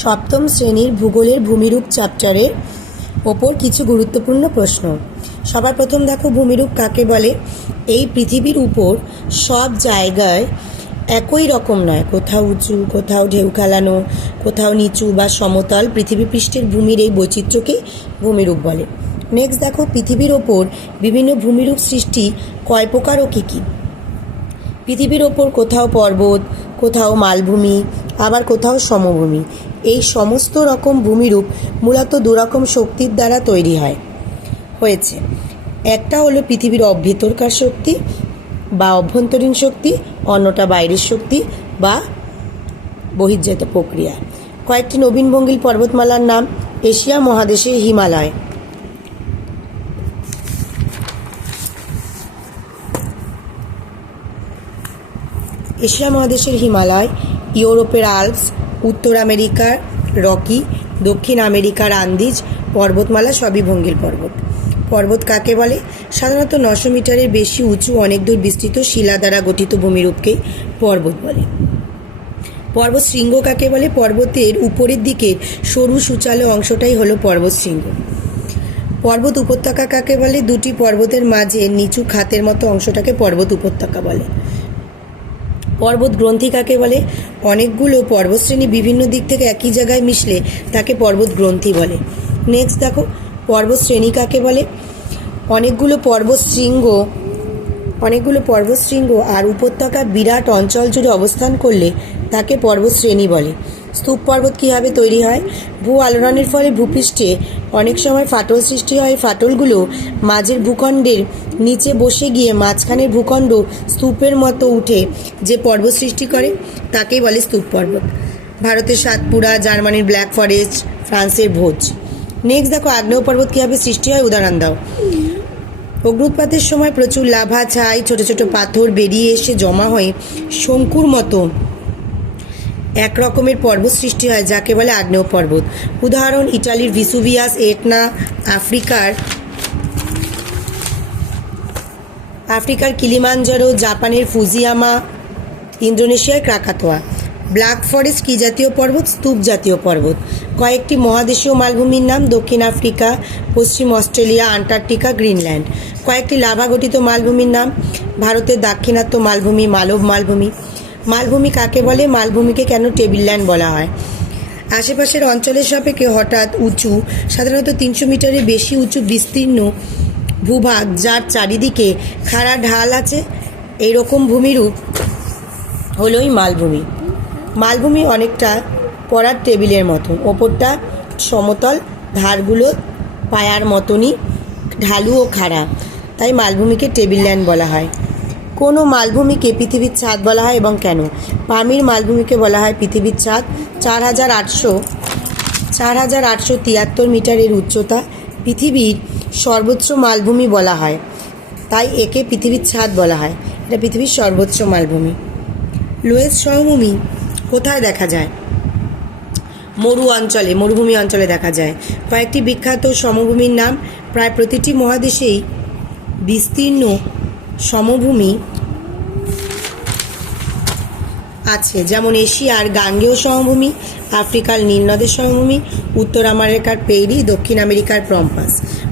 সপ্তম শ্রেণীর ভূগোলের ভূমিরূপ চ্যাপ্টারের ওপর কিছু গুরুত্বপূর্ণ প্রশ্ন। সবার প্রথম দেখো, ভূমিরূপ কাকে বলে? এই পৃথিবীর উপর সব জায়গায় একই রকম নয়, কোথাও উঁচু, কোথাও ঢেউ খেলানো, কোথাও নিচু বা সমতল পৃথিবী পৃষ্ঠের ভূমির এই বৈচিত্র্যকে ভূমিরূপ বলে। নেক্সট দেখো, পৃথিবীর ওপর বিভিন্ন ভূমিরূপ সৃষ্টি কয় প্রকার ও কী কী? পৃথিবীর ওপর কোথাও পর্বত, কোথাও মালভূমি, আবার কোথাও সমভূমি। এই সমস্ত রকম ভূমিরূপ মূলত দুরকম শক্তির দ্বারা তৈরি হয়েছে। একটা হলো পৃথিবীর ভেতরকার শক্তি বা অভ্যন্তরীণ শক্তি, অন্যটা বাইরের শক্তি বা বহির্জাত প্রক্রিয়া। কয়েকটি নবীনভঙ্গিল পর্বতমালার নাম। এশিয়া মহাদেশের হিমালয়, ইউরোপের আল্পস, উত্তর আমেরিকার রকি, দক্ষিণ আমেরিকার আন্দিজ পর্বতমালা সবই ভঙ্গিল পর্বত। পর্বত কাকে বলে? সাধারণত 900 মিটারের বেশি উঁচু অনেক দূর বিস্তৃত শিলা দ্বারা গঠিত ভূমিরূপকে পর্বত বলে। পর্বত শৃঙ্গ কাকে বলে? পর্বতের উপরের দিকের সরু সূচালো অংশটাই হলো পর্বত শৃঙ্গ। পর্বত উপত্যকা কাকে বলে? দুটি পর্বতের মাঝে নিচু খাতের মতো অংশটাকে পর্বত উপত্যকা বলে। পর্বত গ্রন্থি কাকে বলে? অনেকগুলো পর্বতশ্রেণী বিভিন্ন দিক থেকে একই জায়গায় মিশলে তাকে পর্বত গ্রন্থি বলে। নেক্সট দেখো, পর্বত শ্রেণী কাকে বলে? অনেকগুলো পর্বতশৃঙ্গ আর উপত্যকা বিরাট অঞ্চল জুড়ে অবস্থান করলে তাকে পর্বত শ্রেণী বলে। স্তূপ পর্বত কীভাবে তৈরি হয়? ভূ আলোড়নের ফলে ভূপৃষ্ঠে অনেক সময় ফাটল সৃষ্টি হয়। ফাটলগুলো মাঝের ভূখণ্ডের নিচে বসে গিয়ে মাঝখানের ভূখণ্ড স্তূপের মতো উঠে যে পর্বত সৃষ্টি করে তাকেই বলে স্তূপ পর্বত। ভারতের সাতপুরা, জার্মানির ব্ল্যাক ফরেস্ট, ফ্রান্সের ভোজ। নেক্সট দেখো, আগ্নেয় পর্বত কীভাবে সৃষ্টি হয়, উদাহরণ দাও। অগ্নুৎপাতের সময় প্রচুর লাভা, ছাই, ছোট ছোট পাথর বেরিয়ে এসে জমা হয়ে শঙ্কুর মতো এক রকমের পর্বত সৃষ্টি হয় যাকে বলে আগ্নেয় পর্বত। উদাহরণ, ইটালির ভিসুভিয়াস, এটনা, আফ্রিকার কিলিমাঞ্জারো, জাপানের ফুজিয়ামা, ইন্দোনেশিয়ার ক্রাকাতোয়া। ব্ল্যাক ফরেস্ট কী জাতীয় পর্বত? স্তূপ জাতীয় পর্বত। কয়েকটি মহাদেশীয় মালভূমির নাম। দক্ষিণ আফ্রিকা, পশ্চিম অস্ট্রেলিয়া, আন্টার্কটিকা, গ্রিনল্যান্ড। কয়েকটি লাভা গঠিত মালভূমির নাম। ভারতের দাক্ষিণাত্য মালভূমি, মালব মালভূমি। মালভূমি কাকে বলে? মালভূমিকে কেন টেবিলল্যান্ড বলা হয়? আশেপাশের অঞ্চলের সাপেক্ষে হঠাৎ উঁচু, সাধারণত 300 মিটারের বেশি উঁচু বিস্তীর্ণ ভূভাগ যার চারিদিকে খাড়া ঢাল আছে, এইরকম ভূমিরূপ হলোই মালভূমি। মালভূমি অনেকটা পড়ার টেবিলের মতো, ওপরটা সমতল, ধারগুলো পায়ার মতনই ঢালু ও খাড়া, তাই মালভূমিকে টেবিলল্যান্ড বলা হয়। কোনো মালভূমিকে পৃথিবীর ছাদ বলা হয় এবং কেন? পামির মালভূমিকে বলা হয় পৃথিবীর ছাদ। 4,873 মিটারের উচ্চতা, পৃথিবীর সর্বোচ্চ মালভূমি বলা হয়, তাই একে পৃথিবীর ছাদ বলা হয়। এটা পৃথিবীর সর্বোচ্চ মালভূমি। লোয়েস সমভূমি কোথায় দেখা যায়? মরুভূমি অঞ্চলে দেখা যায়। কয়েকটি বিখ্যাত সমভূমির নাম। প্রায় প্রতিটি মহাদেশেই বিস্তীর্ণ সমভূমি আছে, যেমন এশিয়ার গাঙ্গেয় সমভূমি, আফ্রিকার নীলনদের সমভূমি, উত্তর আমেরিকার পেইরি, দক্ষিণ আমেরিকার প্রম্পাস।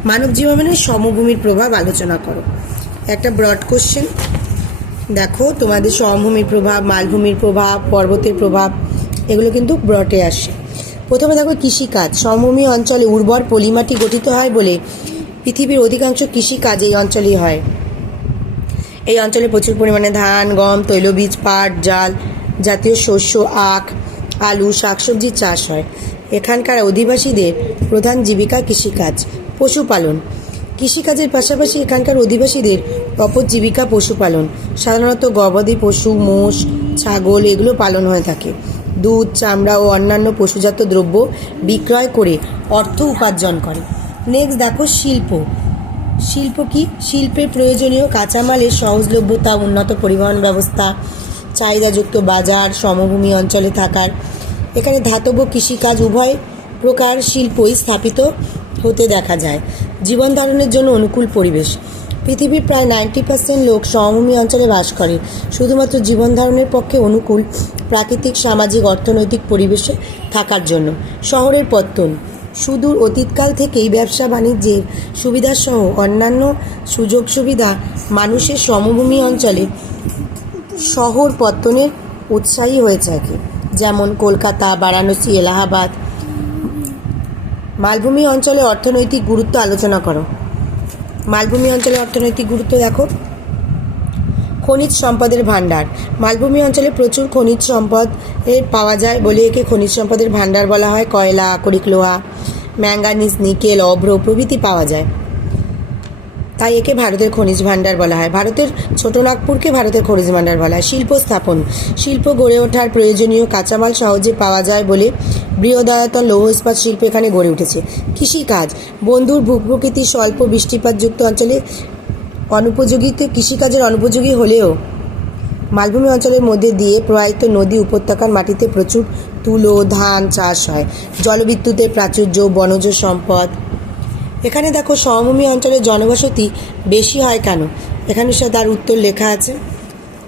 মানব জীবনে সমভূমির প্রভাব আলোচনা করো। একটা ব্রড কোশ্চেন। দেখো, তোমাদের সমভূমির প্রভাব, মালভূমির প্রভাব, পর্বতের প্রভাব, এগুলো কিন্তু ব্রডে আসে। প্রথমে দেখো, কৃষিকাজ। সমভূমি অঞ্চলে উর্বর পলিমাটি গঠিত হয় বলে পৃথিবীর অধিকাংশ কৃষিকাজ এই অঞ্চলেই হয়। এই অঞ্চলে প্রচুর পরিমাণে ধান, গম, তৈলবীজ, পাট, জাল জাতীয় শস্য, আখ, আলু, শাকসবজির চাষ হয়। এখানকার অধিবাসীদের প্রধান জীবিকা কৃষিকাজ। পশুপালন। কৃষিকাজের পাশাপাশি এখানকার অধিবাসীদের অপর জীবিকা পশুপালন। সাধারণত গবাদি পশু, মোষ, ছাগল এগুলো পালন হয়ে থাকে। দুধ, চামড়া ও অন্যান্য পশুজাত দ্রব্য বিক্রয় করে অর্থ উপার্জন করে। নেক্সট দেখো, শিল্প কি? শিল্পের প্রয়োজনীয় কাঁচামালের সহজলভ্যতা, উন্নত পরিবহন ব্যবস্থা, চাহিদাযুক্ত বাজার সমভূমি অঞ্চলে থাকার। এখানে ধাতব কৃষিকাজ উভয় প্রকার শিল্পই স্থাপিত হতে দেখা যায়। জীবন ধারণের জন্য অনুকূল পরিবেশ। পৃথিবীর প্রায় 90% লোক সমভূমি অঞ্চলে বাস করে, শুধুমাত্র জীবন ধারণের পক্ষে অনুকূল প্রাকৃতিক, সামাজিক, অর্থনৈতিক পরিবেশে থাকার জন্য। শহরের পত্তন। সুদূর অতীতকাল থেকেই ব্যবসা বাণিজ্যের সুবিধাসহ অন্যান্য সুযোগ সুবিধা মানুষের সমভূমি অঞ্চলে শহর পত্তনের উৎসাহী হয়ে থাকে, যেমন কলকাতা, বারাণসী, এলাহাবাদ। মালভূমি অঞ্চলে অর্থনৈতিক গুরুত্ব আলোচনা করো। মালভূমি অঞ্চলে অর্থনৈতিক গুরুত্ব দেখো। খনিজ সম্পদের ভাণ্ডার। মালভূমি অঞ্চলে প্রচুর খনিজ সম্পদ পাওয়া যায় বলে একে খনিজ সম্পদের ভাণ্ডার বলা হয়। কয়লা, আকরিক লোহা, ম্যাঙ্গানিজ, নিকেল, অভ্র প্রভৃতি পাওয়া যায়, তাই একে ভারতের খনিজ ভাণ্ডার বলা হয়। ভারতের ছোটনাগপুরকে ভারতের খনিজ ভাণ্ডার বলা হয়। শিল্প স্থাপন। শিল্প গড়ে ওঠার প্রয়োজনীয় কাঁচামাল সহজে পাওয়া যায় বলে বৃহদায়তন লৌহ ইস্পাত শিল্প এখানে গড়ে উঠেছে। কৃষিকাজ। বন্ধুর ভূপ্রকৃতি স্বল্প বৃষ্টিপাতযুক্ত অঞ্চলে কৃষিকাজের অনুপযোগী হলেও মালভূমি অঞ্চলের মধ্যে দিয়ে প্রবাহিত নদী উপত্যকার মাটিতে প্রচুর তুলো, ধান চাষ হয়। জলবিদ্যুতের প্রাচুর্য, বনজ সম্পদ। এখানে দেখো সমভূমি অঞ্চলে জনবসতি বেশি হয় কেন, এখানে তার উত্তর লেখা আছে।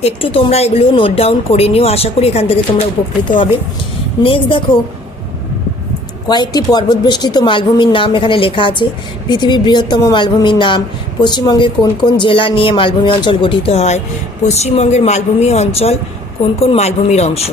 একটু তোমরা এগুলো নোট ডাউন করে নিও, আশা করি এখান থেকে তোমরা উপকৃত হবে। নেক্সট দেখো কয়েকটি পর্বতবেষ্টিত মালভূমির নাম এখানে লেখা আছে। পৃথিবীর বৃহত্তম মালভূমির নাম। পশ্চিমবঙ্গের কোন কোন জেলা নিয়ে মালভূমি অঞ্চল গঠিত হয়। পশ্চিমবঙ্গের মালভূমি অঞ্চল কোন কোন মালভূমির অংশ।